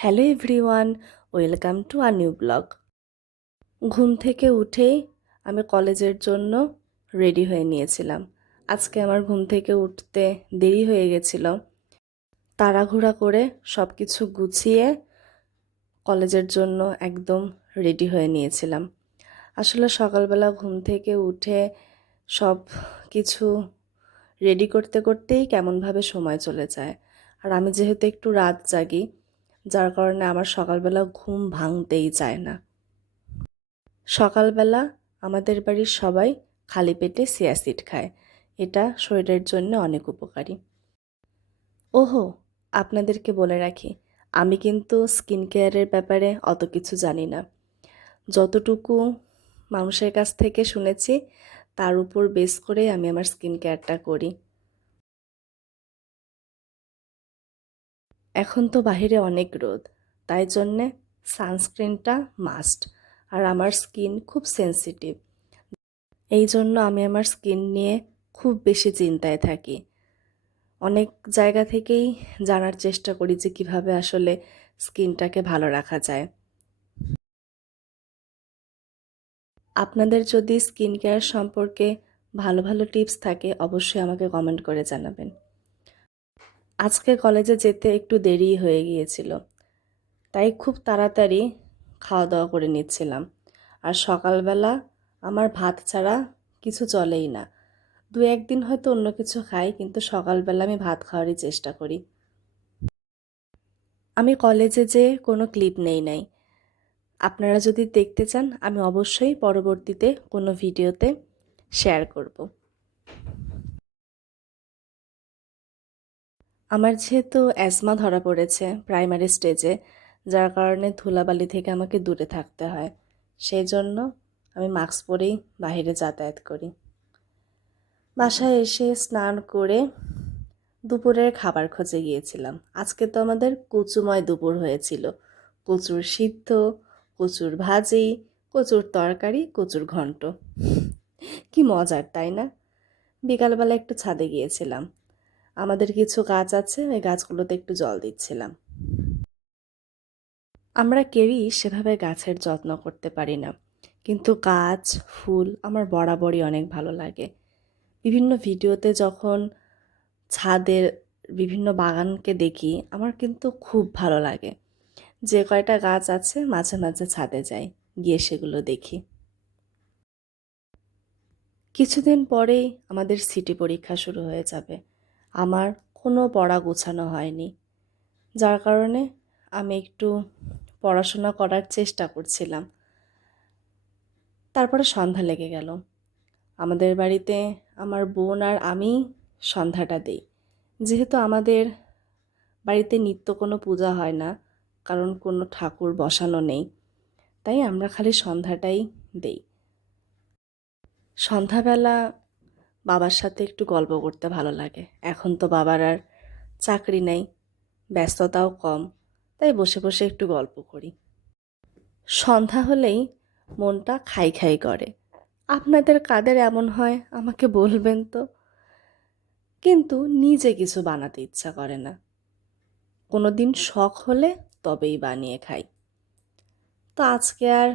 Hello everyone, welcome to a new blog. ঘুম থেকে উঠেই আমি কলেজের জন্য রেডি হয়ে নিয়েছিলাম। আজকে আমার ঘুম থেকে উঠতে দেরি হয়ে গেছিল। তাড়াহুড়া করে সব কিছু গুছিয়ে কলেজের জন্য একদম রেডি হয়ে নিয়েছিলাম। আসলে সকালবেলা ঘুম থেকে উঠে সব কিছু রেডি করতে করতেই কেমনভাবে সময় চলে যায়। আর আমি যেহেতু একটু রাত জাগি, যার কারণে আমার সকালবেলা ঘুম ভাঙতেই চায় না। সকালবেলা আমাদের বাড়ির সবাই খালি পেটে চিয়া সিড খায়। এটা শরীরের জন্য অনেক উপকারী। ওহো, আপনাদেরকে বলে রাখি, আমি কিন্তু স্কিন কেয়ারের ব্যাপারে অত কিছু জানি না। যতটুকু মানুষের কাছ থেকে শুনেছি তার উপর বেস করে আমি আমার স্কিন কেয়ারটা করি। এখন তো বাহিরে অনেক রোদ, তাই জন্যে সানস্ক্রিনটা মাস্ট। আর আমার স্কিন খুব সেনসিটিভ, এই জন্য আমি আমার স্কিন নিয়ে খুব বেশি চিন্তায় থাকি। অনেক জায়গা থেকেই জানার চেষ্টা করি যে কিভাবে আসলে স্কিনটাকে ভালো রাখা যায়। আপনাদের যদি স্কিন কেয়ার সম্পর্কে ভালো ভালো টিপস থাকে অবশ্যই আমাকে কমেন্ট করে জানাবেন। আজকে কলেজে যেতে একটু দেরি হয়ে গিয়েছিল, তাই খুব তাড়াতাড়ি খাওয়া দাওয়া করে নিচ্ছিলাম। আর সকালবেলা আমার ভাত ছাড়া কিছু চলেই না। দু একদিন হয়তো অন্য কিছু খাই, কিন্তু সকালবেলা আমি ভাত খাওয়ারই চেষ্টা করি। আমি কলেজে যে কোনো ক্লিপ নেই নাই। আপনারা যদি দেখতে চান আমি অবশ্যই পরবর্তীতে কোনো ভিডিওতে শেয়ার করব। আমার যেহেতু অ্যাজমা ধরা পড়েছে প্রাইমারি স্টেজে, যার কারণে ধুলাবালি থেকে আমাকে দূরে থাকতে হয়। সেই জন্য আমি মাস্ক পরেই বাইরে যাতায়াত করি। বাসায় এসে স্নান করে দুপুরের খাবার খোঁজে গিয়েছিলাম। আজকে তো আমাদের কচুময় দুপুর হয়েছিল। কচুর সিদ্ধ, কচুর ভাজি, কচুর তরকারি, কচুর ঘন্ট। কি মজার, তাই না? বিকালবেলা একটু ছাদে গিয়েছিলাম। আমাদের কিছু গাছ আছে, ওই গাছগুলোতে একটু জল দিচ্ছিলাম। আমরা কেউই সেভাবে গাছের যত্ন করতে পারি না, কিন্তু গাছ, ফুল আমার বরাবরই অনেক ভালো লাগে। বিভিন্ন ভিডিওতে যখন ছাদের বিভিন্ন বাগানকে দেখি আমার কিন্তু খুব ভালো লাগে। যে কয়টা গাছ আছে মাঝে মাঝে ছাদে যাই, গিয়ে সেগুলো দেখি। কিছুদিন পরেই আমাদের সিটি পরীক্ষা শুরু হয়ে যাবে। আমার কোনো পড়া গোছানো হয়নি, যার কারণে আমি একটু পড়াশোনা করার চেষ্টা করছিলাম। তারপরে সন্ধ্যা লেগে গেল। আমাদের বাড়িতে আমার বোন আর আমি সন্ধ্যাটা দিই। যেহেতু আমাদের বাড়িতে নিত্য কোনো পূজা হয় না, কারণ কোনো ঠাকুর বসানো নেই, তাই আমরা খালি সন্ধ্যাটাই দেই। সন্ধ্যাবেলা বাবার সাথে একটু গল্প করতে ভালো লাগে। এখন তো বাবার আর চাকরি নেই, ব্যস্ততাও কম, তাই বসে বসে একটু গল্প করি। সন্ধ্যা হলেই মনটা খাই খাই করে। আপনাদের কাদের এমন হয় আমাকে বলবেন তো। কিন্তু নিজে কিছু বানাতে ইচ্ছা করে না। কোনো দিন শখ হলে তবেই বানিয়ে খাই। তো আজকে আর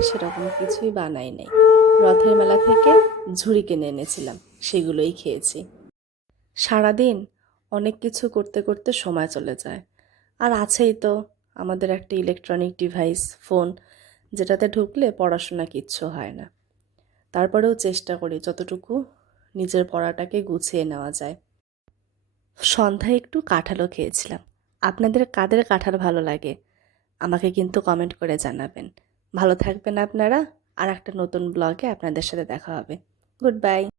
সেরকম কিছুই বানাই নাই। রথের মেলা থেকে ঝুড়ি কিনে এনেছিলাম, সেগুলোই খেয়েছি। সারাদিন অনেক কিছু করতে করতে সময় চলে যায়। আর আছেই তো আমাদের একটা ইলেকট্রনিক ডিভাইস, ফোন, যেটাতে ঢুকলে পড়াশোনা কিচ্ছু হয় না। তারপরেও চেষ্টা করি যতটুকু নিজের পড়াটাকে গুছিয়ে নেওয়া যায়। সন্ধ্যায় একটু কাঁঠালও খেয়েছিলাম। আপনাদের কাদের কাঁঠাল ভালো লাগে আমাকে কিন্তু কমেন্ট করে জানাবেন। ভালো থাকবেন আপনারা। আর একটা নতুন ব্লগে আপনাদের সাথে দেখা হবে। Good bye.